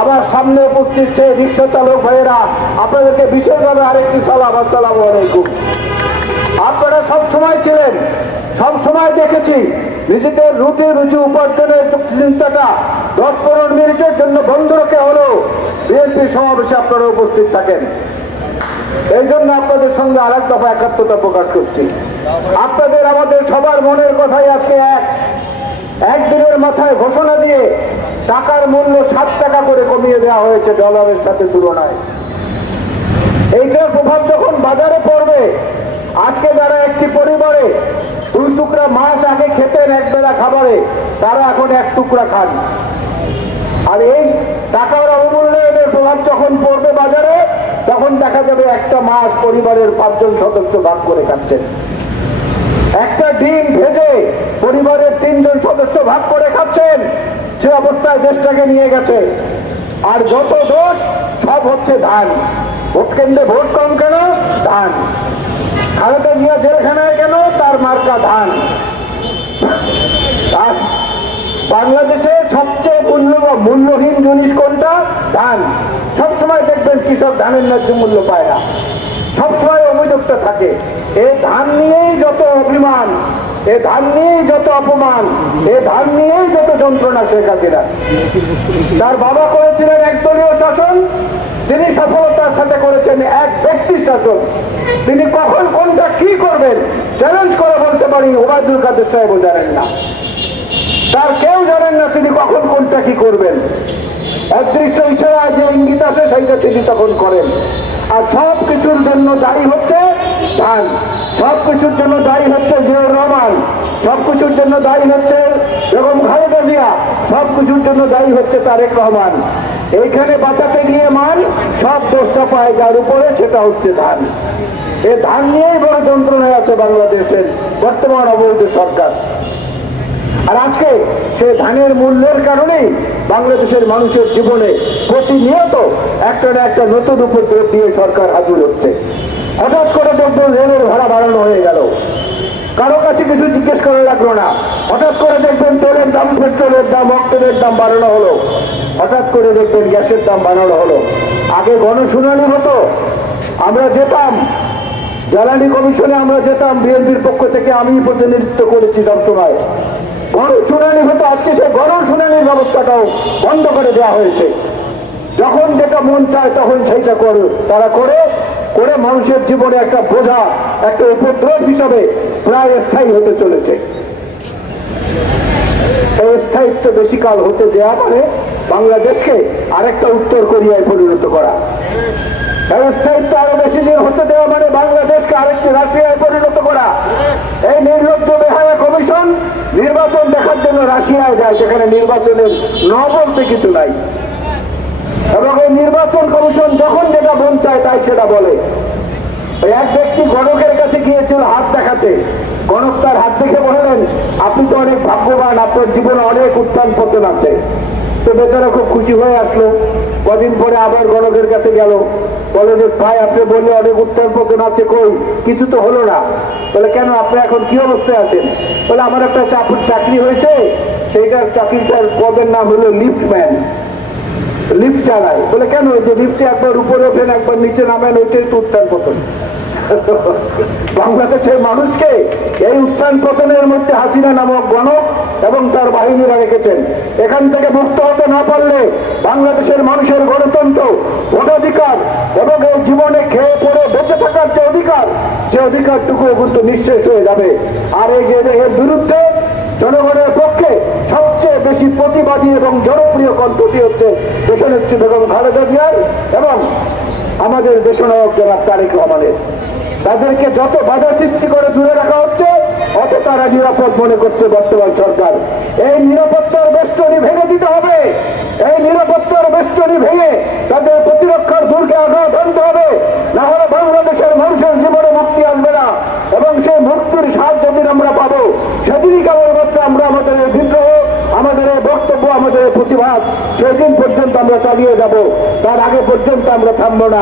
আমার সামনে উপস্থিত সেই রিক্সা চালক ভাইয়েরা, আপনাদেরকে বিশেষভাবে আরেকটি সালাম, আসসালাম আলাইকুম। আপনারা সব সময় ছিলেন, সব সময় দেখেছি, নিজেদের রুটি রুচি উপার্জনের চিন্তাটা দশ পনেরো মিনিটের জন্য বন্ধ রেখে হলেও বিএনপি সমাবেশে আপনারা উপস্থিত থাকেন। এই জন্য আপনাদের সঙ্গে আরেক দফা একাত্মতা প্রকাশ করছি। আপনাদের, আমাদের সবার মনের কথাই আজকে এক। একদিনের মাথায় ঘোষণা দিয়ে টাকার মূল্য সাত টাকা করে কমিয়ে দেওয়া হয়েছে ডলারের সাথে তুলনায়। এইটার প্রভাব যখন বাজারে পড়বে, আজকে যারা একটি পরিবারে দুই টুকরা মাছ আগে খেতেন এক বেলা খাবারে, তারা এখন এক টুকরা খান। আর এই টাকার অবমূল্যায়নের প্রভাব যখন পড়বে বাজারে, তখন দেখা যাবে একটা মাছ পরিবারের পাঁচজন সদস্য ভাগ করে খাচ্ছেন। একটা ডিম ভেজে পরিবারের সদস্য ভাগ করে খাচ্ছেন, সে অবস্থায় দেশটাকে নিয়ে গেছে। আর যত দোষ, সব হচ্ছে ধান ভোট কেন্দ্রে ভোট কম কেন? ধান খালেদা জিয়া জেলখানায় কেন? তার মার্কা ধান বাংলাদেশে সবচেয়ে মূল্য, মূল্যহীন জিনিস কোনটা? ধান সবসময় দেখবেন কৃষক ধানের ন্যায্য মূল্য পায় না। সবসময় অভিযোগটা থাকে। এই ধান নিয়েই যত অভিমান এ ধান নিয়েই যত অপমান, এ ধান নিয়েই যত যন্ত্রণা শেখ হাসিনা তার বাবা করেছিলেন একদলীয় শাসন, তিনি সফলতার সাথে করেছেন এক ব্যক্তির শাসন। তিনি কখন কোনটা কি করবেন চ্যালেঞ্জ করে বলতে পারি, ওবায়দুল কাদের সাহেবও জানেন না। তার কেউ জানেন না তিনি কখন কোনটা কি করবেন। অদৃশ্য ইশারায় যে ইঙ্গিত আসে, সেইটা তিনি তখন করেন। আর সব কিছুর জন্য দায়ী হচ্ছে ধান সব কিছুর জন্য দায়ী হচ্ছে জিয়াউর রহমান সব কিছুর জন্য দায়ী হচ্ছে বেগম খালেদা জিয়া সব কিছুর জন্য দায়ী হচ্ছে তারেক রহমান। এইখানে বাঁচাতে গিয়ে মান সব দোষটা পায় যার উপরে সেটা হচ্ছে ধান। এ ধান নিয়েই বড় যন্ত্রণায় আছে বাংলাদেশের বর্তমান অবৈধ সরকার। আর আজকে সে ধানের মূল্যের কারণেই বাংলাদেশের মানুষের জীবনে প্রতিনিয়ত একটা না একটা নতুন উপদ্রব দিয়ে সরকার হাজির হচ্ছে। হঠাৎ করে দেখবেন রেলের ভাড়া বাড়ানো হয়ে গেল। কারও কাছে কিছু জিজ্ঞেস করা লাগল না। হঠাৎ করে দেখবেন তেলের দাম, পেট্রোলের দাম, অক্টেলের দাম বাড়ানো হলো। হঠাৎ করে দেখবেন গ্যাসের দাম বাড়ানো হলো। আগে গণশুনানি হতো। আমরা যেতাম। জ্বালানি কমিশনে আমরা যেতাম। বিএনপির পক্ষ থেকে আমি প্রতিনিধিত্ব করেছি দপ্তরায়। গণ শুনানি হতো। আজকে সেই গণ শুনানির ব্যবস্থাটাও বন্ধ করে দেওয়া হয়েছে। যখন যেটা মন চায় তখন সেইটা করে তারা করে। করে মানুষের জীবনে একটা বোঝা, একটা উপদ্রব হিসাবে প্রায় স্থায়ী হতে চলেছে। স্থায়িত্ব বেশি কাল হতে দেওয়া মানে বাংলাদেশকে আরেকটা উত্তর কোরিয়ায় পরিণত করা। স্থায়িত্ব আরও বেশি দিন হতে দেওয়া মানে বাংলাদেশকে আরেকটি রাশিয়ায় পরিণত করা। এই নির্লজ্জ বেহায়া কমিশন নির্বাচন দেখার জন্য রাশিয়ায় যায়, যেখানে নির্বাচনের ন বলতে কিছু নাই। এবং এই নির্বাচন কমিশন যখন যেটা মন চায় সেটা বলে। এক ব্যক্তি গণকের কাছে গিয়েছিল হাত দেখাতে। গণক তার হাত দেখে বললেন আপনি তো অনেক ভাগ্যবান, আপনার জীবনে অনেক উত্থান পতন আছে। তো বেচারা খুব খুশি হয়ে আসলো। কদিন পরে আবার গণকের কাছে গেল। বলে যে, ভাই, আপনি বললে অনেক উত্থান পতন আছে কই? কিছু তো হলো না। বলে, কেন, আপনি এখন কি অবস্থায় আছেন? বলে, আমার একটা চাকরি হয়েছে। সেইটার চাকরিটার পদের নাম হলো লিফটম্যান। লিফট চালায়। বলে, কেন ওই যে লিফটে একবার উপরে ওঠেন, একবার নিচে নামেন ওইটাই তো উত্থান পতন। বাংলাদেশের মানুষকে এই উত্থান পতনের মধ্যে হাসিনা নামক গণক এবং তার বাহিনীরা রেখেছেন। এখান থেকে মুক্ত হতে না পারলে বাংলাদেশের মানুষের গণতন্ত্র, ভোটাধিকার এবং এই জীবনে খেয়ে পড়ে বেঁচে থাকার যে অধিকার, সে অধিকারটুকু কিন্তু নিঃশেষ হয়ে যাবে। আর এই যে এর বিরুদ্ধে জনগণের বেশি প্রতিবাদী এবং জনপ্রিয় কণ্ঠটি হচ্ছে দেশনেত্রী বেগম খালেদা জিয়ার এবং আমাদের দেশনায়ক জনাব তারেক রহমানের। তাদেরকে যত বাধা সৃষ্টি করে দূরে রাখা হচ্ছে, অত তারা নিরাপদ মনে করছে বর্তমান সরকার। এই নিরাপত্তার বেষ্টনী ভেঙে দিতে হবে। এই নিরাপত্তার বেষ্টনী প্রতিবাদ সেদিন পর্যন্ত আমরা চালিয়ে যাব। তার আগে পর্যন্ত আমরা থামব না।